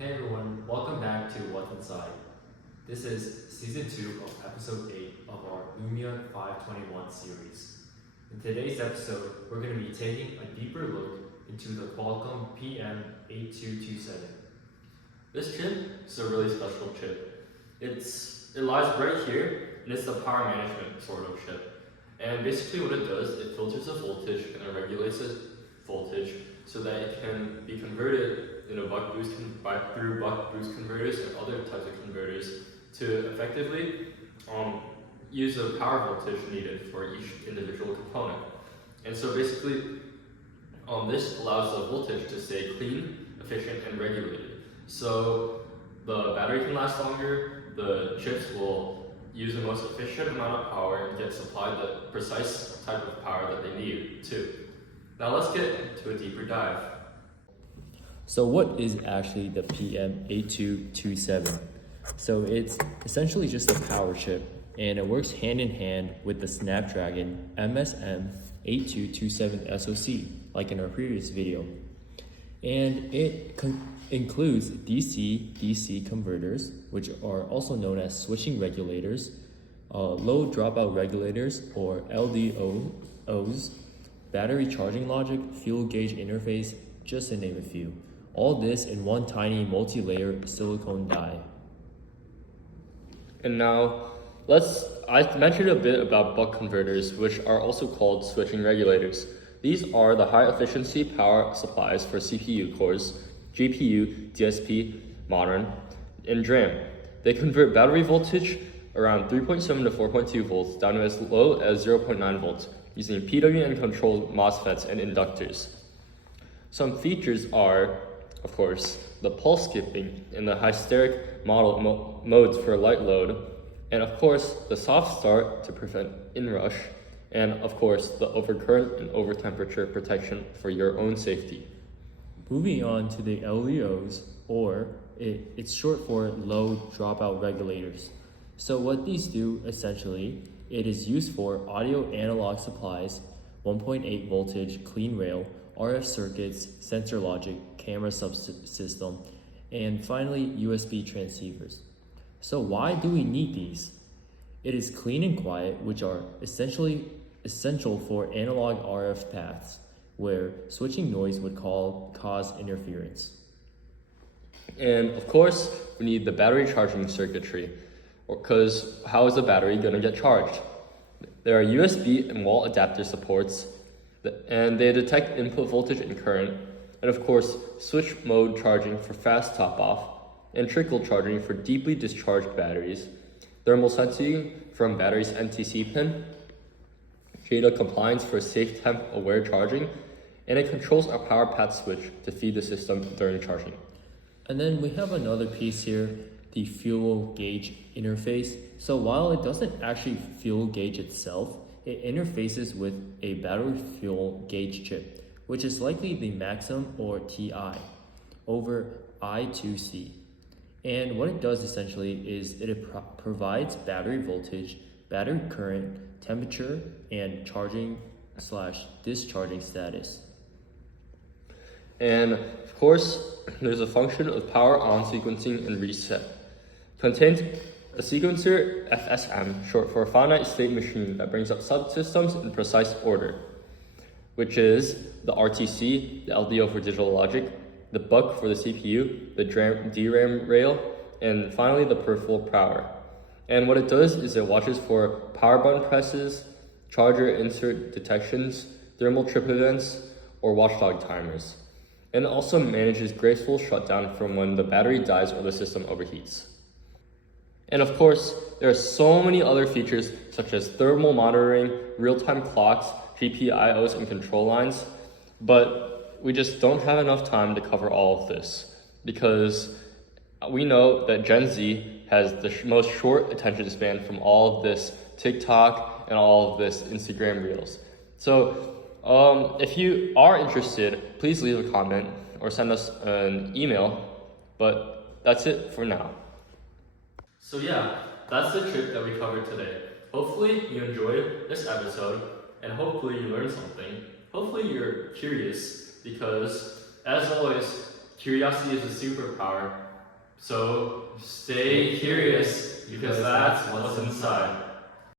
Hey everyone, welcome back to What's Inside. This is season 2 of episode 8 of our Lumia 521 series. In today's episode, we're going to be taking a deeper look into the Qualcomm PM8227. This chip is a really special chip. It lies right here, and it's the power management sort of chip. And basically what it does, it filters the voltage and it regulates the voltage so that it can be converted in a through buck boost converters and other types of converters to effectively use the power voltage needed for each individual component. And so basically, this allows the voltage to stay clean, efficient, and regulated. So the battery can last longer, the chips will use the most efficient amount of power and get supplied the precise type of power that they need too. Now let's get into a deeper dive. So what is actually the PM8227? So it's essentially just a power chip, and it works hand in hand with the Snapdragon MSM8227 SoC, like in our previous video. And it includes DC-DC converters, which are also known as switching regulators, low dropout regulators or LDOs, battery charging logic, fuel gauge interface, just to name a few. All this in one tiny multi-layer silicone die. And now, I mentioned a bit about buck converters, which are also called switching regulators. These are the high efficiency power supplies for CPU cores, GPU, DSP, modern, and DRAM. They convert battery voltage around 3.7 to 4.2 volts down to as low as 0.9 volts using PWM controlled MOSFETs and inductors. Some features are, of course, the pulse skipping and the hysteric modes for light load, and of course, the soft start to prevent inrush, and of course, the overcurrent and overtemperature protection for your own safety. Moving on to the LDOs, or it's short for low dropout regulators. So what these do, essentially, it is used for audio analog supplies, 1.8 voltage clean rail, RF circuits, sensor logic, camera subsystem, and finally USB transceivers. So why do we need these? It is clean and quiet, which are essential for analog RF paths, where switching noise would cause interference. And of course, we need the battery charging circuitry, because how is the battery going to get charged? There are USB and wall adapter supports, and they detect input voltage and current, and of course, switch mode charging for fast top-off, and trickle charging for deeply discharged batteries, thermal sensing from battery's NTC pin, JADA compliance for safe temp aware charging, and it controls our power path switch to feed the system during charging. And then we have another piece here, the fuel gauge interface. So while it doesn't actually fuel gauge itself, it interfaces with a battery fuel gauge chip, which is likely the Maxim or TI over I2C. And what it does essentially is it provides battery voltage, battery current, temperature, and charging/discharging status. And of course, there's a function of power on sequencing and reset. Contains a sequencer FSM, short for finite state machine, that brings up subsystems in precise order, which is the RTC, the LDO for digital logic, the buck for the CPU, the DRAM rail, and finally the peripheral power. And what it does is it watches for power button presses, charger insert detections, thermal trip events, or watchdog timers. And it also manages graceful shutdown from when the battery dies or the system overheats. And of course, there are so many other features such as thermal monitoring, real-time clocks, GPIOs, and control lines, but we just don't have enough time to cover all of this because we know that Gen Z has the most short attention span from all of this TikTok and all of this Instagram Reels. So if you are interested, please leave a comment or send us an email, but that's it for now. So yeah, that's the chip that we covered today. Hopefully you enjoyed this episode, and hopefully you learned something. Hopefully you're curious, because as always, Curiosity is a superpower. So stay curious because that's what's inside.